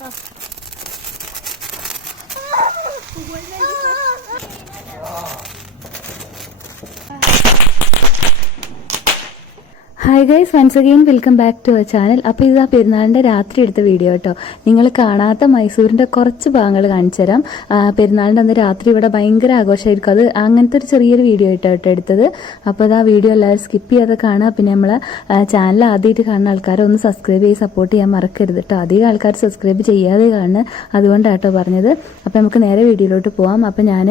啊。啊 hi guys once again welcome back to our channel അപ്പോൾ ഇത് ആ പെരുന്നാളിന്റെ രാത്രി എടുത്ത വീഡിയോ കേട്ടോ നിങ്ങൾ കാണാത്ത മൈസൂരിന്റെ കുറച്ച് ഭാഗങ്ങൾ കാണിച്ചു തരാം. പെരുന്നാളിന്റെ അന്ന് രാത്രി ഇവിടെ ഭയങ്കര ആഘോഷമായിരിക്കും. അത് അങ്ങനത്തെ ഒരു ചെറിയൊരു വീഡിയോ ആയിട്ടോ കേട്ടോ എടുത്തത്. അപ്പോൾ അത് ആ വീഡിയോ എല്ലാവരും സ്കിപ്പ് ചെയ്യാതെ കാണുക. പിന്നെ നമ്മൾ ചാനൽ ആദ്യമായിട്ട് കാണുന്ന ആൾക്കാരെ ഒന്ന് സബ്സ്ക്രൈബ് ചെയ്ത് സപ്പോർട്ട് ചെയ്യാൻ മറക്കരുത് കേട്ടോ അധികം ആൾക്കാർ സബ്സ്ക്രൈബ് ചെയ്യാതെ കാണുന്നത് അതുകൊണ്ടാണ് കേട്ടോ പറഞ്ഞത്. അപ്പോൾ നമുക്ക് നേരെ വീഡിയോയിലോട്ട് പോവാം. അപ്പോൾ ഞാൻ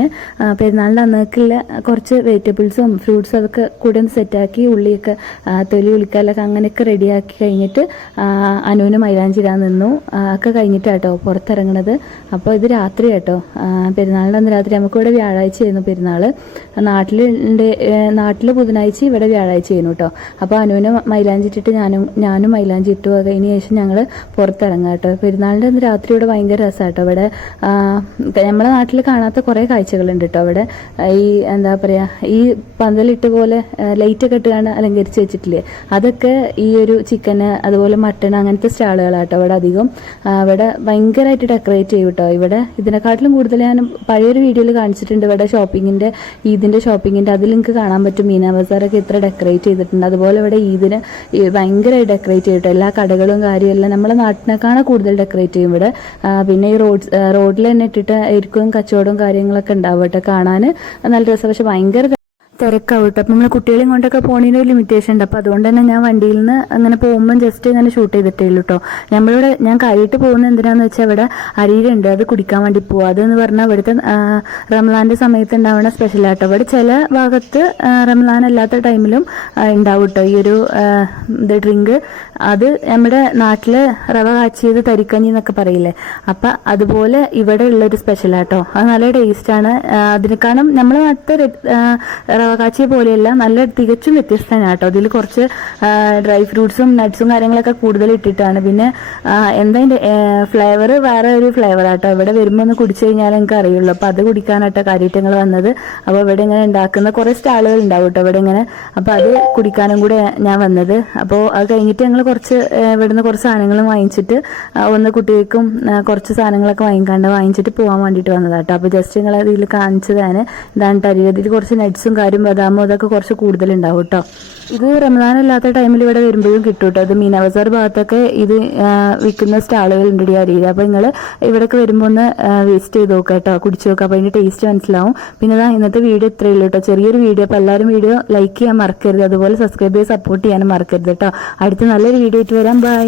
പെരുന്നാളിന്റെ അന്നേക്കുള്ള കുറച്ച് വെജിറ്റബിൾസും ഫ്രൂട്ട്സും അതൊക്കെ കൂടെ ഒന്ന് സെറ്റാക്കി ഉള്ളിയൊക്കെ ആ, തൊലി വിളിക്കാലൊക്കെ അങ്ങനെയൊക്കെ റെഡിയാക്കി കഴിഞ്ഞിട്ട് അനുവിന് മൈലാഞ്ചി ഇടാൻ നിന്നു ഒക്കെ കഴിഞ്ഞിട്ടാട്ടോ പുറത്തിറങ്ങണത്. അപ്പോൾ ഇത് രാത്രി കേട്ടോ പെരുന്നാളിന്റെ അന്ന് രാത്രി നമുക്കിവിടെ വ്യാഴാഴ്ച ആയിരുന്നു പെരുന്നാൾ നാട്ടിലുണ്ട് നാട്ടിൽ ബുധനാഴ്ച ഇവിടെ വ്യാഴാഴ്ച ചെയ്യുന്നു കേട്ടോ അപ്പോൾ അനുവിന് മൈലാഞ്ചി ഇട്ടിട്ട് ഞാനും ഞാനും മൈലാഞ്ചി ഇട്ടു. അതിന് ശേഷം ഞങ്ങൾ പുറത്തിറങ്ങാം കേട്ടോ പെരുന്നാളിന്റെ അന്ന് രാത്രി ഇവിടെ ഭയങ്കര രസമാണ് കേട്ടോ ഇവിടെ നമ്മുടെ നാട്ടിൽ കാണാത്ത കുറേ കാഴ്ചകളുണ്ട് കേട്ടോ അവിടെ ഈ എന്താ പറയുക ഈ പന്തലിട്ട് പോലെ ലൈറ്റൊക്കെ ഇട്ടുകൊണ്ട് അലങ്കരിച്ച് വെച്ചിട്ടില്ലേ? അതൊക്കെ ഈ ഒരു ചിക്കന് അതുപോലെ മട്ടൺ അങ്ങനത്തെ സ്റ്റാളുകളാട്ടോ അവിടെ അധികം. അവിടെ ഭയങ്കരമായിട്ട് ഡെക്കറേറ്റ് ചെയ്യും കേട്ടോ ഇവിടെ ഇതിനെക്കാട്ടിലും കൂടുതൽ ഞാൻ പഴയൊരു വീഡിയോയിൽ കാണിച്ചിട്ടുണ്ട്. ഇവിടെ ഷോപ്പിങ്ങിന്റെ ഈദിന്റെ ഷോപ്പിങ്ങിന്റെ അതിൽ നിങ്ങൾക്ക് കാണാൻ പറ്റും. മീനാ ബസാറൊക്കെ ഇത്ര ഡെക്കറേറ്റ് ചെയ്തിട്ടുണ്ട്. അതുപോലെ ഇവിടെ ഈദിന് ഭയങ്കരമായി ഡെക്കറേറ്റ് ചെയ്യും എല്ലാ കടകളും കാര്യമെല്ലാം നമ്മളെ നാട്ടിനെക്കാണ് കൂടുതൽ ഡെക്കറേറ്റ് ചെയ്യും ഇവിടെ. പിന്നെ ഈ റോഡ് റോഡിൽ തന്നെ ഇട്ടിട്ട് ഇരിക്കും കച്ചവടവും കാര്യങ്ങളൊക്കെ ഉണ്ടാവും കേട്ടോ കാണാൻ നല്ല രസം. പക്ഷെ ഭയങ്കര തിരക്കാവട്ടെ. അപ്പം നമ്മൾ കുട്ടികളെയും കൊണ്ടൊക്കെ പോണതിന് ഒരു ലിമിറ്റേഷൻ ഉണ്ട്. അപ്പോൾ അതുകൊണ്ട് തന്നെ ഞാൻ വണ്ടിയിൽ നിന്ന് അങ്ങനെ പോകുമ്പം ജസ്റ്റ് ഇങ്ങനെ ഷൂട്ട് ചെയ്തിട്ടേ ഉള്ളൂ കേട്ടോ നമ്മളിവിടെ ഞാൻ കഴിയിട്ട് പോകുന്ന എന്തിനാന്ന് വെച്ചാൽ ഇവിടെ അരിയിലുണ്ട് അത് കുടിക്കാൻ വേണ്ടി പോകും അതെന്ന് പറഞ്ഞാൽ ഇവിടുത്തെ റംലാന്റെ സമയത്ത് ഉണ്ടാവുന്ന സ്പെഷ്യലാട്ടോ ഇവിടെ ചില ഭാഗത്ത് റംലാൻ അല്ലാത്ത ടൈമിലും ഉണ്ടാവും കേട്ടോ ഈ ഒരു ഡ്രിങ്ക് അത് നമ്മുടെ നാട്ടിൽ റവ കാച്ചിയത് തരിക്കഞ്ഞി എന്നൊക്കെ പറയില്ലേ? അപ്പം അതുപോലെ ഇവിടെ ഉള്ളൊരു സ്പെഷ്യലാട്ടോ അത് നല്ല ടേസ്റ്റാണ് അതിനെക്കാളും നമ്മളെ നാട്ടിലെ രെ- ആ, റവ പോലെയല്ല നല്ല തികച്ചും വ്യത്യസ്തമാണ് കേട്ടോ. അതിൽ കുറച്ച് ഡ്രൈ ഫ്രൂട്ട്സും നട്ട്സും കാര്യങ്ങളൊക്കെ കൂടുതൽ ഇട്ടിട്ടാണ്. പിന്നെ എന്താ ഫ്ലേവർ വേറെ ഒരു ഫ്ലേവർ ആട്ടോ ഇവിടെ വരുമ്പോൾ ഒന്ന് കുടിച്ചു കഴിഞ്ഞാൽ എനിക്ക് അറിയുള്ളൂ. അപ്പോൾ അത് കുടിക്കാനാട്ടോ കാര്യമായിട്ട് ഞങ്ങൾ വന്നത്. അപ്പോൾ ഇവിടെ ഇങ്ങനെ ഉണ്ടാക്കുന്ന കുറേ സ്റ്റാളുകൾ ഉണ്ടാവും കേട്ടോ ഇവിടെ ഇങ്ങനെ. അപ്പോൾ അത് കുടിക്കാനും കൂടെ ഞാൻ വന്നത്. അപ്പോൾ അത് കഴിഞ്ഞിട്ട് ഞങ്ങൾ കുറച്ച് ഇവിടുന്ന് കുറച്ച് സാധനങ്ങളും വാങ്ങിച്ചിട്ട് ഒന്ന് കുട്ടികൾക്കും കുറച്ച് സാധനങ്ങളൊക്കെ വാങ്ങിക്കാണ്ട് വാങ്ങിച്ചിട്ട് പോകാൻ വേണ്ടിയിട്ട് വന്നതാട്ടോ അപ്പോൾ ജസ്റ്റ് നിങ്ങൾ അതിൽ കാണിച്ചതാണ്. ഇതാണ് ഇതിൽ കുറച്ച് നട്ട്സും കാര്യം ബദാമും അതൊക്കെ കുറച്ച് കൂടുതലുണ്ടാവും കേട്ടോ ഇത് റമദാൻ അല്ലാത്ത ടൈമിൽ ഇവിടെ വരുമ്പോഴും കിട്ടും കേട്ടോ ഇത് മീന ബസാർ ഭാഗത്തൊക്കെ ഇത് ആ, വിൽക്കുന്ന സ്റ്റാളുകൾ ഉണ്ട് ഈ അരിയിൽ അപ്പോൾ നിങ്ങൾ ഇവിടേക്ക് വരുമ്പോൾ ഒന്ന് വേസ്റ്റ് ചെയ്ത് നോക്കുക കേട്ടോ കുടിച്ച് നോക്കുക അപ്പോൾ അതിന്റെ ടേസ്റ്റ് മനസ്സിലാവും. പിന്നെ അതാ ഇന്നത്തെ വീഡിയോ ഇത്രയേ ഉള്ളൂ കേട്ടോ ചെറിയൊരു വീഡിയോ. അപ്പോൾ എല്ലാവരും വീഡിയോ ലൈക്ക് ചെയ്യാൻ മറക്കരുത്. അതുപോലെ സബ്സ്ക്രൈബ് ചെയ്ത് സപ്പോർട്ട് ചെയ്യാനും മറക്കരുത് കേട്ടോ അടുത്ത നല്ലൊരു വീഡിയോ ആയിട്ട് വരാം. ബൈ